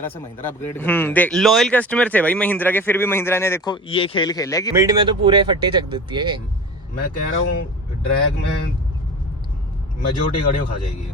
महिंद्रा से महिंद्रा अपग्रेड देख loyal customer थे भाई महिंद्रा के, फिर भी महिंद्रा ने देखो ये खेल खेला है कि मिड में तो पूरे फट्टे चक देती है। मैं कह रहा हूँ ड्रैग में मेजॉरिटी गाड़ियों खा जाएगी।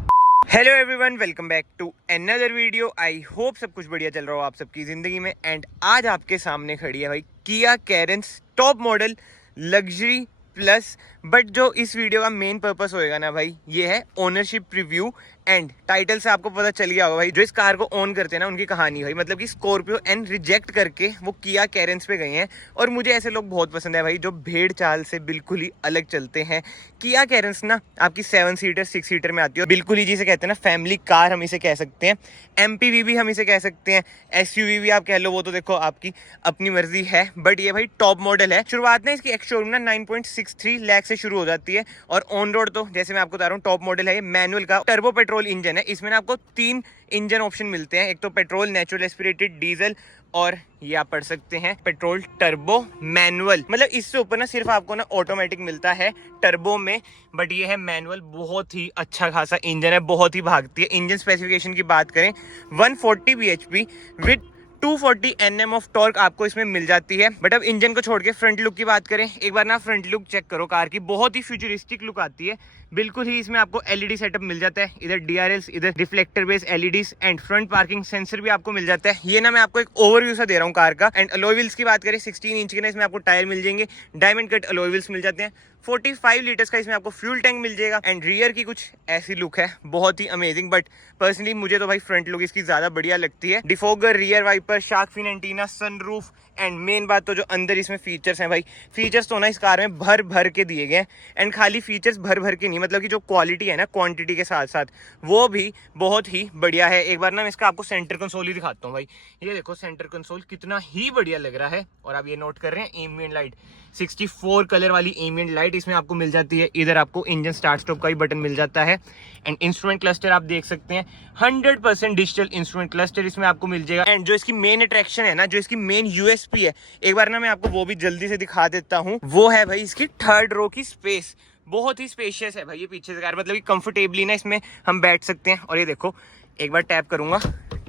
Hello everyone, welcome back to another video. I hope सब कुछ बढ़िया चल रहा हो आप सबकी जिंदगी में। एंड आज आपके सामने खड़ी है भाई Kia Carens top model luxury plus. But जो इस वीडियो का मेन पर्पस होएगा ना भाई, ये है ओनरशिप रिव्यू। एंड टाइटल से आपको पता चल गया होगा भाई, जो इस कार को ओन करते हैं ना उनकी कहानी भाई, मतलब कि स्कॉर्पियो एन रिजेक्ट करके वो किया कैरेंस पे गए हैं। और मुझे ऐसे लोग बहुत पसंद है भाई जो भेड़ चाल से बिल्कुल ही अलग चलते हैं। किया कैरेंस ना आपकी 7 सीटर 6 सीटर में आती है, बिल्कुल ही जिसे कहते हैं ना फैमिली कार हम इसे कह सकते हैं, एमपीवी भी हम इसे कह सकते हैं, एसयूवी भी आप कह लो, वो तो देखो आपकी अपनी मर्जी है। बट ये भाई टॉप मॉडल है। शुरुआत ना इसकी एक्स शोरूम ना 9.63 लाख से शुरू हो जाती है। और ऑन रोड तो जैसे मैं आपको बता रहा हूँ टॉप मॉडल है, ये मैनुअल का टर्बो पेट्रोल इंजन है। इसमें ना आपको 3 इंजन ऑप्शन मिलते हैं, एक तो पेट्रोल, नेचुरल एस्पिरेटेड, डीजल, और ये आप पढ़ सकते हैं पेट्रोल टर्बो मैनुअल। मतलब इससे ऊपर ना सिर्फ आपको ना ऑटोमेटिक मिलता है टर्बो में, बट ये है मैनुअल। बहुत ही अच्छा खासा इंजन है, बहुत ही भागती है। इंजन स्पेसिफिकेशन की बात करें 140 bhp with 240 Nm of torque आपको इसमें मिल जाती है। बट अब इंजन को छोड़ के फ्रंट लुक की बात करें, एक बार ना फ्रंट लुक चेक करो कार की, बहुत ही फ्यूचरिस्टिक लुक आती है। बिल्कुल ही इसमें आपको एलईडी सेटअप मिल जाता है, इधर डीआरएल्स, इधर reflector base LEDs and front parking sensor भी आपको मिल जाता है। ये ना मैं आपको एक ओवरव्यू सा दे रहा हूँ कार का। एंड अलॉय व्हील्स की बात करें 16 इंच के ना इसमें आपको टायर मिल जाएंगे, डायमंड कट अलॉय व्हील्स मिल जाते हैं। 45 लीटर्स का इसमें आपको फ्यूल टैंक मिल जाएगा। एंड रियर की कुछ ऐसी लुक है, बहुत ही अमेजिंग। बट पर्सनली मुझे तो भाई फ्रंट लुक इसकी ज्यादा बढ़िया लगती है। Defogger, rear wiper, shark fin antenna, sunroof, and main बात तो जो अंदर इसमें फीचर्स हैं भाई, फीचर्स तो ना इस कार में भर भर के दिए गए हैं। एंड खाली फीचर्स भर भर के नहीं, मतलब कि जो क्वालिटी है ना क्वांटिटी के साथ साथ वो भी बहुत ही बढ़िया है। एक बार ना मैं इसका आपको सेंटर कंसोल ही दिखाता हूँ भाई। ये देखो सेंटर कंसोल कितना ही बढ़िया लग रहा है। और आप ये नोट कर रहे हैं एम्बिएंट लाइट, 64 कलर वाली एम्बिएंट लाइट इसमें आपको मिल जाती है। इधर आपको इंजन स्टार्ट स्टॉप का ही बटन मिल जाता है। एंड इंस्ट्रूमेंट क्लस्टर आप देख सकते हैं 100% डिजिटल इंस्ट्रूमेंट क्लस्टर इसमें आपको मिल जाएगा। एंड जो इसकी मेन अट्रैक्शन है ना, जो इसकी मेन यूएसपी है, एक बार ना मैं आपको वो भी जल्दी से दिखा देता हूँ। वो है भाई इसकी थर्ड रो की स्पेस, बहुत ही स्पेशियस है भाई ये पीछे से कार, मतलब कि कंफर्टेबली ना इसमें हम बैठ सकते हैं। और ये देखो एक बार टैप करूंगा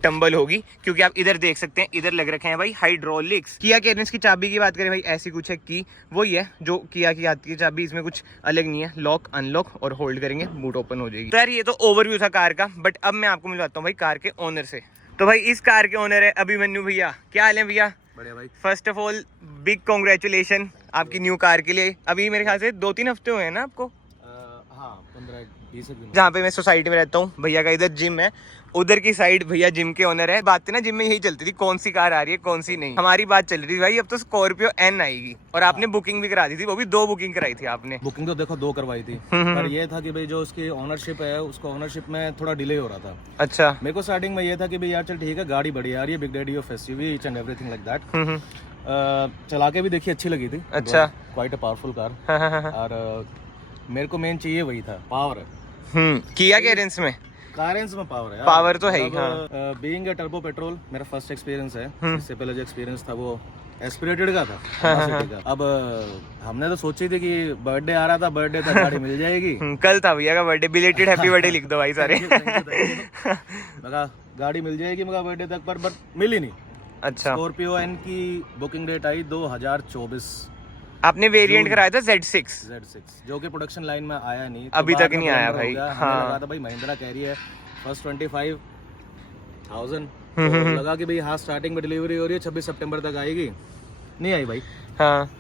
टंबल होगी, क्योंकि आप इधर देख सकते हैं इधर लग रखे हैं भाई हाइड्रोलिक्स। किया कैरेंस की चाबी की बात करें भाई, ऐसी कुछ है की वही है जो किया की आती है चाबी, इसमें कुछ अलग नहीं है। लॉक अनलॉक और होल्ड करेंगे बूट ओपन हो जाएगी। तो यार ये तो ओवरव्यू था कार का। बट अब मैं आपको मिलवाता हूँ भाई कार के ओनर से। तो भाई इस कार के ओनर है अभिमन्यु भैया। क्या हाल है भैया? बढ़िया भाई। First of all big congratulation आपकी न्यू कार के लिए। अभी मेरे ख्याल से 2-3 हफ्ते हुए हैं ना आपको? हाँ 15-20 दिन। जहाँ पे मैं सोसाइटी में रहता हूँ, भैया का इधर जिम है, उधर की साइड भैया जिम के ओनर है। बात थी ना जिम में यही चलती थी, कौन सी कार आ रही है कौन सी नहीं। हमारी बात चल रही थी भाई अब तो स्कॉर्पियो एन आएगी, और आपने बुकिंग भी करा दी थी, वो भी 2 बुकिंग कराई थी आपने। बुकिंग तो देखो 2 करवाई थी, पर ये था कि भाई जो उसकी ओनरशिप है उसको ओनरशिप में थोड़ा डिले हो रहा था। अच्छा। मेरे को स्टार्टिंग में ये था कि भाई यार चल ठीक है गाड़ी बढ़िया आ रही है, big daddy of SUV each and everything like that. चला के भी देखी अच्छी लगी थी। अच्छा। Quite a powerful car. और मेरे को मेन चाहिए वही था, पावर। किया कैरेंस में कैरेंस में पावर है, पावर तो है ही। बीइंग अ टर्बो पेट्रोल मेरा फर्स्ट एक्सपीरियंस है। इससे पहले जो एक्सपीरियंस था वो एस्पिरेटेड का था, का। अब हमने तो सोची थी कि बर्थडे आ रहा था, बर्थडे तक गाड़ी मिल जाएगी। कल था भैया का बर्थडे, बिलेटेड हैप्पी बर्थडे लिख दो भाई सारे। मगा गाड़ी मिल जाएगी मगा बर्थडे तक, पर मिली नहीं। अच्छा। स्कॉर्पियो एन की बुकिंग डेट आई 2024। आपने वेरिएंट कराया था Z6, जो कि प्रोडक्शन लाइन में आया नहीं, अभी तक नहीं आया भाई। हाँ लगा था भाई महिंद्रा कह रही है फर्स्ट 25,000, तो लगा कि भाई हाँ स्टार्टिंग में डिलीवरी हो रही है 26 सितंबर तक आएगी, नहीं आई भाई। हाँ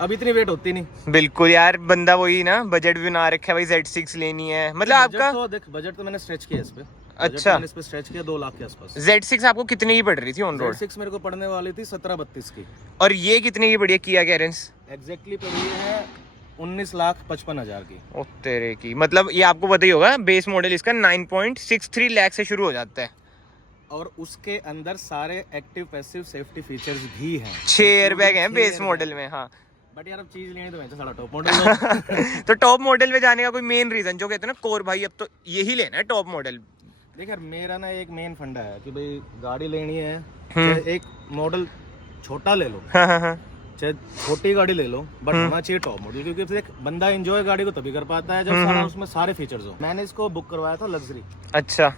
अब इतनी वेट होती नहीं। बिल्कुल यार, बंदा वही ना बजट भी बना रखा है भाई, Z6 लेनी है। मतलब आपका तो देख बजट तो मैंने स्ट्रेच किया इस पे। अच्छा। इस पे स्ट्रेच किया 2 लाख के आसपास। Z6 आपको कितने की पड़ रही थी ऑन रोड? Z6 मेरे को पड़ने वाली थी 17-32 की। और ये कितने की पड़ी है किया कैरेंस? एग्जैक्टली पड़ी है 19,55,000 की। ओ तेरे की, मतलब ये आपको पता ही होगा बेस मॉडल इसका 9.63 लाख से शुरू हो जाता है। और उसके अंदर सारे एक्टिव पैसिव सेफ्टी फीचर्स भी हैं। 6 एयरबैग हैं बेस मॉडल में। हाँ बट यार अब चीज लेनी तो साला टॉप मॉडल। तो टॉप मॉडल में जाने का कोई मेन रीजन, जो कहते हैं ना कोर भाई अब तो यही लेना है टॉप मॉडल। देख यार मेरा ना एक मेन फंडा है कि भाई गाड़ी लेनी है, चाहे एक मॉडल छोटा ले लो, चाहे छोटी गाड़ी ले लो, बट होना चाहिए टॉप मॉडल। क्योंकि देख बंदा एंजॉय गाड़ी को तभी कर पाता है जब सारा उसमें सारे फीचर्स हो। मैंने इसको बुक करवाया था लग्जरी। अच्छा।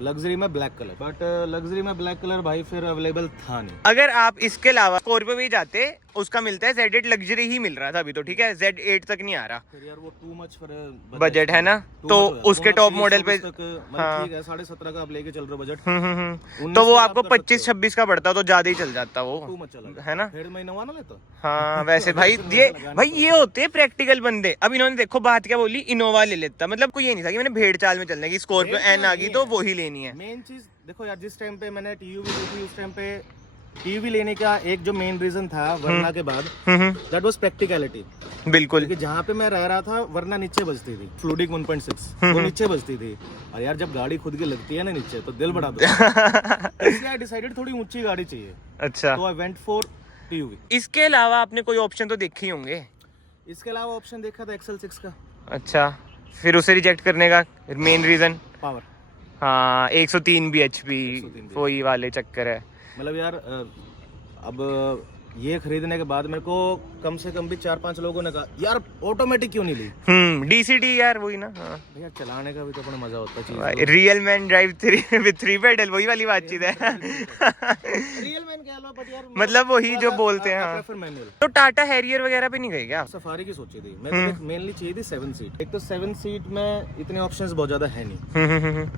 लग्जरी में ब्लैक कलर, बट लग्जरी में ब्लैक कलर भाई फिर अवेलेबल था नहीं। अगर आप इसके अलावा स्कॉर्पियो भी जाते, उसका मिलता है Z8 लग्जरी ही मिल रहा था अभी तो, ठीक है, Z8 तक नहीं आ रहा फिर यार वो टू मच फिर बजट है ना, तो उसके टॉप मॉडल पे हाँ ठीक है 17.5 का आप लेके चल रहे हो बजट, तो वो आपको 25-26 का पड़ता तो ज्यादा ही चल जाता वो, टू मच चला है ना। 1.5 महीना हुआ ना लेता। हाँ वैसे भाई ये होते हैं प्रैक्टिकल बंदे। अब इन्होंने देखो बात क्या बोली, इनोवा ले लेता, मतलब कोई ये नहीं था कि मैंने भेड़ चाल में चलने की, स्कॉर्पियो एन आ गई तो वो ही लेनी है। मेन चीज देखो यार, जिस टाइम पे मैंने टीयूवी ली थी उस टाइम पे टीयूवी लेने का एक जो मेन रीजन था वरना के बाद, दैट वाज प्रैक्टिकलिटी। बिल्कुल, क्योंकि जहाँ पे मैं रह रहा था वरना नीचे बजती थी, फ्लूडिक 1.6 वो नीचे बजती थी, और यार जब गाड़ी खुद की लगती है ना नीचे तो दिल बढ़ा दो। इसलिए आई डिसाइडेड थोड़ी ऊंची गाड़ी चाहिए, अच्छा, तो आई वेंट फॉर टीयूवी। इसके अलावा आपने कोई ऑप्शन तो देखे ही होंगे। इसके अलावा ऑप्शन देखा था XL6 का। अच्छा, फिर उसे रिजेक्ट करने का मेन रीजन पावर, हाँ 103 bhp वही वाले चक्कर है। मतलब यार अब ये खरीदने के बाद मेरे को कम से कम भी 4-5 लोगों ने कहा यार ऑटोमेटिक क्यों नहीं ली। DCT यार वही ना, हाँ भैया चलाने का भी तो अपना मजा होता है चीज। रियल मैन ड्राइव 3 पेडल वही वाली बातचीत है। रियल मैन कह लो बट यार मतलब वही जो बोलते हैं। हाँ। मैनुअल तो टाटा हैरियर वगैरह पे नहीं गए क्या? सफारी की सोची थी मैं, मेनली चाहिए थी 7 सीट। एक तो 7 सीट में इतने ऑप्शंस बहुत ज्यादा है नहीं,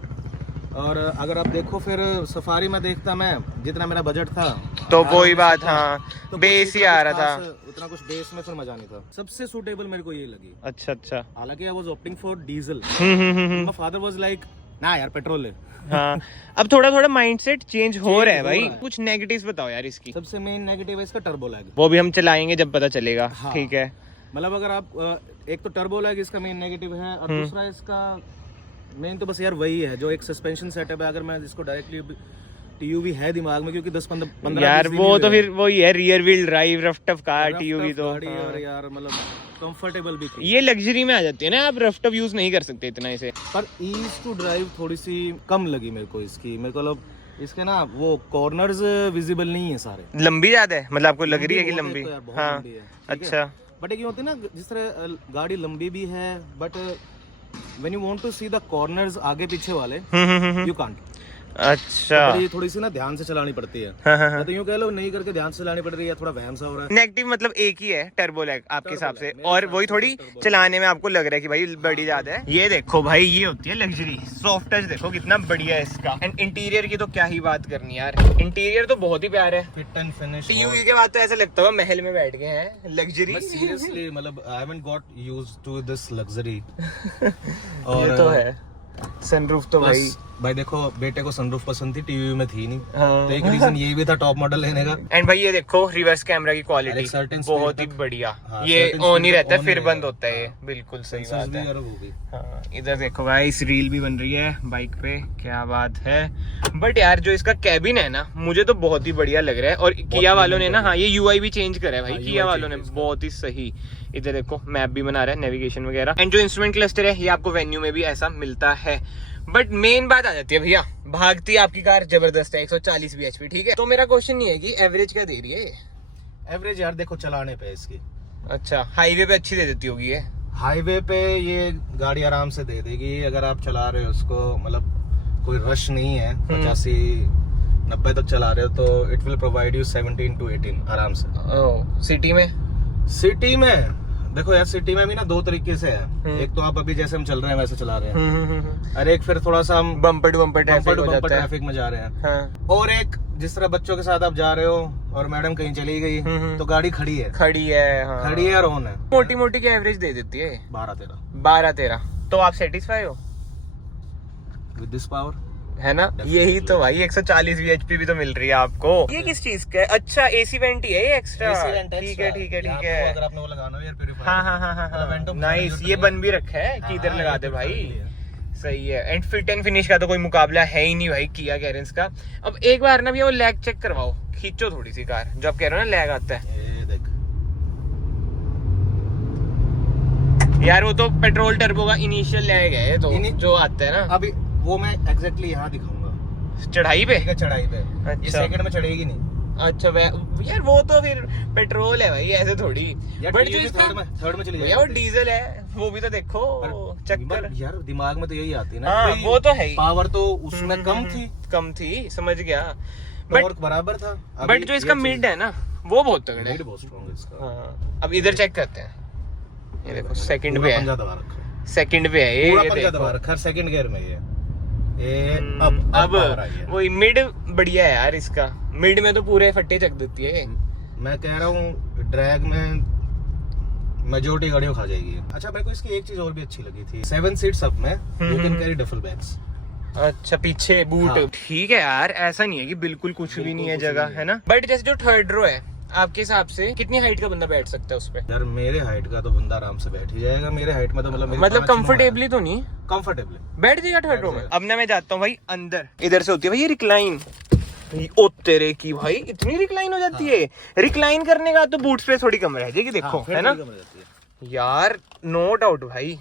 और अगर आप देखो फिर सफारी में देखता मैं जितना मेरा बजट था तो वही बात, हाँ तो बेस ही आ रहा था, उतना कुछ बेस में फिर मजा नहीं था। सबसे सूटेबल मेरे को ये लगी। अच्छा अच्छा, हालांकि I was opting for diesel, my father was like ना यार पेट्रोल ले। हाँ अब थोड़ा थोड़ा माइंडसेट चेंज हो रहा है भाई। कुछ नेगेटिव्स बताओ यार इसकी। सबसे मेन नेगेटिव है इसका टर्बो लैग, वो भी हम चलाएंगे जब पता चलेगा। हाँ। ठीक है, मतलब अगर आप एक तो टर्बो लैग इसका मेन नेगेटिव है, और दूसरा इसका मेन तो बस यार वही है जो एक सस्पेंशन सेटअप है। अगर मैं इसको डायरेक्टली टीयूवी है दिमाग में, क्योंकि 10-15 यार वो तो फिर वही है, rear wheel drive rough tough car TUV तो गाड़ी, और यार मतलब कंफर्टेबल भी थी। ये लग्जरी में आ जाती है ना, आप रफ टफ यूज नहीं कर सकते इतना इसे। पर ईज टू ड्राइव थोड़ी सी कम लगी मेरे को इसकी। मेरे को मतलब इसके ना वो कॉर्नर्स विजिबल नहीं है सारे। लंबी ज्यादा है, मतलब आपको लग रही है कि लंबी? तो यार बहुत हाँ लंबी है, अच्छा। बट एक ये होती है ना जिस तरह गाड़ी लंबी भी है, but when you want to see the corners आगे पीछे वाले यू कांट। अच्छा, तो ये थोड़ी सी ना ध्यान से चलानी पड़ती है। हाँ। तो यूं कह लो नहीं करके ध्यान से चलानी पड़ रही है, थोड़ा वहम सा हो रहा है। नेगेटिव मतलब एक ही है, टर्बो लैग आपके हिसाब से, मेरे और हिसाब वही से थोड़ी turbo चलाने में आपको लग रहा है कि भाई बड़ी ज्यादा है। ये देखो भाई, ये होती है लग्जरी। सॉफ्ट टच देखो कितना बढ़िया है इसका। एंड इंटीरियर की तो क्या ही बात करनी यार, इंटीरियर तो बहुत ही प्यार है। फिट एंड फिनिश टीयूवी के बाद तो ऐसा लगता है महल में बैठ गए हैं, लग्जरी। सीरियसली मतलब I haven't got used to this luxury. और तो है सनरूफ तो भाई देखो बेटे को सनरूफ पसंद थी, टीवी में थी नहीं। हाँ। तो एक रीजन ये भी था टॉप मॉडल लेने का। एंड भाई ये देखो रिवर्स कैमरा की क्वालिटी बहुत ही बढ़िया। ये ऑन ही रहता है फिर बंद होता है, ये बिल्कुल सही बात है। हाँ, इधर देखो भाई इस रील भी बन रही है बाइक पे, क्या बात है। बट यार जो इसका कैबिन है ना, मुझे तो बहुत ही बढ़िया लग रहा है। और किया वालों ने ना, हाँ ये UI भी चेंज करा है भाई, किया वालों ने बहुत ही सही। इधर देखो मैप भी बना रहा है, नेविगेशन वगैरह। एंड जो इंस्ट्रूमेंट क्लस्टर है ये आपको वेन्यू में भी ऐसा मिलता है। बट मेन बात आ जाती है भैया, भागती आपकी कार जबरदस्त है, 140 bhp, ठीक है। तो मेरा क्वेश्चन ये है कि एवरेज क्या दे रही है? एवरेज यार देखो चलाने पे इसकी, अच्छा हाईवे पे अच्छी दे देती होगी ये। हाईवे पे ये गाड़ी आराम से दे देगी अगर आप चला रहे हो उसको, मतलब कोई रश नहीं है, 85-90 तक चला रहे हो तो it will provide you 17 to 18 आराम से। सिटी में? सिटी में देखो यार, सिटी में भी ना दो तरीके से है। एक तो आप अभी जैसे हम चल रहे हैं वैसे चला रहे हैं, और एक फिर थोड़ा सा हम बम्पर टू बम्पर ट्रैफिक में जा रहे हैं। हाँ। और एक जिस तरह बच्चों के साथ आप जा रहे हो और मैडम कहीं चली गई तो गाड़ी खड़ी है, हाँ। खड़ी है और ऑन है। मोटी मोटी की एवरेज दे देती है 12-13। तो आप सेटिस्फाई हो विद दिस पावर, है ना? यही तो भाई 140 bhp भी तो मिल रही है आपको। ये किस चीज का है? अच्छा AC वेंट ही है ये एक्स्ट्रा। ठीक है अगर आपने वो लगाना हो यार प्यूरीफायर। हाँ नाइस, ये बन भी रखा है कि इधर लगा दे भाई, सही है। एंड फिट एंड फिनिश का तो कोई मुकाबला है ही नहीं भाई किया कैरेंस का। अब एक बार ना भैया वो लैग चेक करवाओ, खींचो थोड़ी सी कार, जो आप कह रहे हो ना लैग आता है। यार वो तो पेट्रोल टर्बो का इनिशियल लैग है तो जो आता है ना, अभी वो मैं एग्जैक्टली यहाँ दिखाऊंगा चढ़ाई पे। चढ़ाई पे अच्छा। इस सेकंड में चढ़ेगी नहीं। अच्छा यार वो तो फिर पेट्रोल है भाई, ऐसे थोड़ी। यार बट जो TUV इसका थर्ड में चली भैया वो जाएगी। डीजल है, वो भी तो देखो चक्कर। यार दिमाग में तो यही आती है ना, हाँ भाई वो तो है ही। पावर तो उसमें कम थी, समझ गया। टॉर्क बराबर था। बट जो इसका मिड है ना वो बहुत तगड़ा है। मिड बहुत स्ट्रांग है इसका। हाँ, अब इधर चेक करते हैं। ये देखो सेकंड पे पंजा है, दबा रखा है, सेकंड पे है ये पूरा ये पंजा देखो। दबा रखा है, सेकंड गियर में ये अब पावर आई है। वो मिड बढ़िया है यार इसका, मिड में तो पूरे फट्टे चक देती है। मैं कह रहा हूँ ड्रैग में मेजोरिटी गाड़ियों खा जाएगी। अच्छा मेरे को इसकी एक चीज और भी अच्छी लगी थी, 7 सीट्स अप में you can carry duffel bags. अच्छा पीछे बूट। हाँ। ठीक है यार, ऐसा नहीं है कि बिल्कुल कुछ भी नहीं है जगह, है ना। बट जैसे जो थर्ड रो है, आपके हिसाब से कितनी हाइट का बंदा बैठ सकता है उस पे? यार मेरे हाइट का तो बंदा आराम से बैठ ही जाएगा। मेरे हाइट में तो मतलब कंफर्टेबली तो नहीं कंफर्टेबली बैठ जाएगा थर्ड रो में। अब ना मैं जाता हूँ भाई अंदर, इधर से होती है भाई ये रिक्लाइन। ओ तेरे की भाई, इतनी रिक्लाइन हो जाती है। रिक्लाइन करने का तो बूट स्पेस थोड़ी कम रह जाएगी, देखो है ना यार, नो डाउट भाई।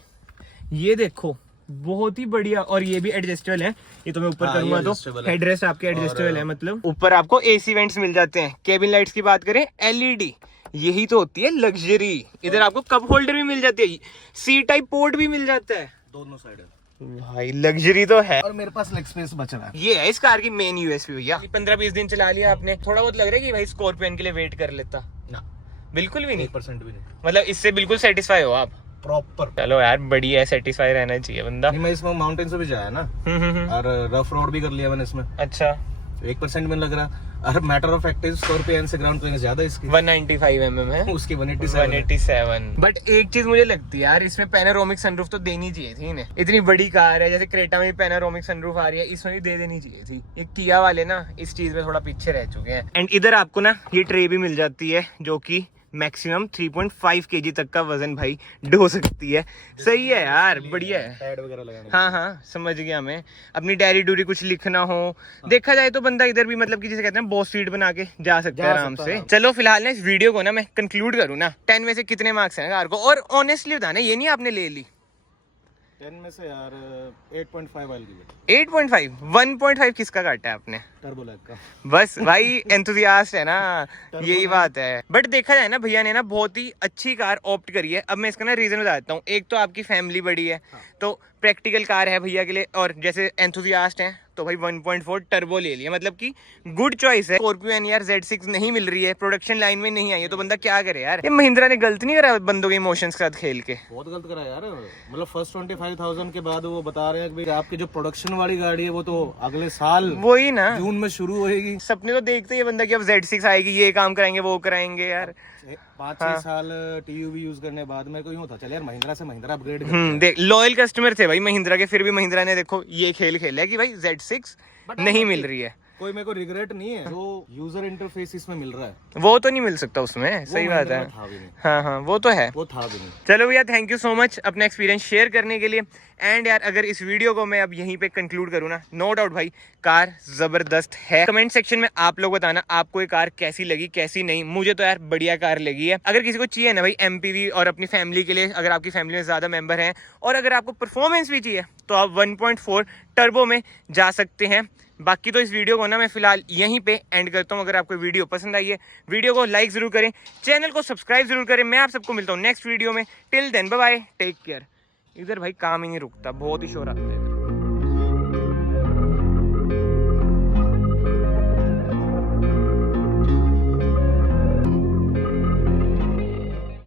ये देखो बहुत ही बढ़िया, और ये भी एडजस्टेबल है। ये तो मैं ऊपर करूंगा तो हेडरेस्ट आपके एडजस्टेबल है, मतलब ऊपर आपको एसी वेंट्स मिल जाते हैं। केबिन लाइट्स की बात करें, एलईडी, यही तो होती है लग्जरी। इधर आपको कप होल्डर भी मिल जाती है, सी टाइप पोर्ट भी मिल जाता है, दोनों साइड है भाई लग्जरी तो है। और मेरे पास लेग स्पेस बच रहा है। ये है इस कार की मेन यूएसपी भैया। 15-20 दिन चला लिया आपने, थोड़ा बहुत लग रहा है कि भाई स्कॉर्पियन के लिए वेट कर लेता ना, बिल्कुल भी नहीं, 1% भी नहीं, मतलब इससे बिल्कुल सेटिस्फाई हो आप? प्रॉपर। चलो यार बढ़िया है, सेटिस्फाई रहना चाहिए बंदा। मैं इसमें माउंटेन से भी जाया ना, और रफ रोड भी कर लिया मैंने इसमें। अच्छा 1% में लग रहा। और मैटर ऑफ फैक्ट स्कॉर्पियन से ग्राउंड क्लियरेंस ज्यादा है इसकी, 195 mm है, उसकी 187। बट एक चीज मुझे लगती है यार, इसमें पैनोरामिक सनरूफ तो देनी चाहिए थी इन्हें। इतनी बड़ी कार है, जैसे क्रेटा में पैनोरामिक सनरूफ आ रही है, इसमें भी दे देनी चाहिए थी। ये किया वाले ना इस चीज में थोड़ा पीछे रह चुके हैं। एंड इधर आपको ना ये ट्रे भी मिल जाती है, जो कि मैक्सिमम 3.5 kg तक का वजन भाई ढो सकती है। सही है यार, बढ़िया है। पैड वगैरह लगाने हाँ हाँ समझ गया मैं। अपनी डायरी डूरी कुछ लिखना हो, देखा जाए तो बंदा इधर भी मतलब कि जिसे कहते हैं बॉस सीट बना के जा सकता है आराम से। चलो फिलहाल ना इस वीडियो को ना मैं कंक्लूड करूँ ना, 10 में से कितने मार्क्स हैं कार को? और ऑनेस्टली बताना, ये नहीं आपने ले ली 10 में से यार 8.5 वाली की 8.5, 1.5 किसका काटा है आपने? टर्बो लैग का। बस भाई एंथुसियास्ट है ना, यही बात है। बट देखा जाए ना, भैया ने ना बहुत ही अच्छी कार ऑप्ट करी है। अब मैं इसका ना रीजन बताता हूँ। एक तो आपकी फैमिली बड़ी है, तो प्रैक्टिकल कार है भैया के लिए, और जैसे एंथुसियास्ट हैं तो भाई 1.4 टर्बो ले लिया, मतलब कि गुड चॉइस है। स्कॉर्पियो यार Z6 नहीं मिल रही है, प्रोडक्शन लाइन में नहीं आई है, तो बंदा क्या करे यार। ये महिंद्रा ने गलत नहीं करा बंदों के इमोशंस के साथ खेल के? बहुत गलत करा यार। मतलब फर्स्ट 25,000 के बाद वो बता रहे हैं कि आपकी जो प्रोडक्शन वाली गाड़ी है वो तो अगले साल वही ना जून में शुरू होएगी। सपने तो देखते ही बंदा कि अब Z6 आएगी, ये काम कराएंगे वो कराएंगे यार। 5-6 साल TUV यूज करने बाद मेरे को यूं होता चल यार महिंद्रा से महिंद्रा अपग्रेड देख लॉयल कस्टमर थे भाई महिंद्रा के, फिर भी महिंद्रा ने देखो ये खेल खेला है कि भाई Z6 नहीं मिल रही है। कोई मेरे को रिग्रेट नहीं है, जो यूजर इंटरफेस इसमें मिल रहा है वो तो नहीं मिल सकता उसमें, सही बात है। हाँ हाँ वो तो है, वो था भी नहीं। चलो भैया थैंक यू सो मच अपना एक्सपीरियंस शेयर करने के लिए। एंड यार अगर इस वीडियो को मैं अब यहीं पे कंक्लूड करूँ ना, नो डाउट भाई कार जबरदस्त है। कमेंट सेक्शन में आप लोग बताना आपको ये कार कैसी लगी कैसी नहीं। मुझे तो यार बढ़िया कार लगी है। अगर किसी को चाहिए ना भाई MPV और अपनी फैमिली के लिए, अगर आपकी फैमिली में ज्यादा मेंबर हैं और अगर आपको परफॉर्मेंस भी चाहिए तो आप 1.4 टर्बो में जा सकते हैं। बाकी तो इस वीडियो को ना मैं फिलहाल यहीं पे एंड करता हूँ। अगर आपको वीडियो पसंद आई है, वीडियो को लाइक जरूर करें, चैनल को सब्सक्राइब जरूर करें। मैं आप सबको मिलता हूँ नेक्स्ट वीडियो में। Till then bye bye, take care. इधर भाई काम ही नहीं रुकता, बहुत ही शोर आता है।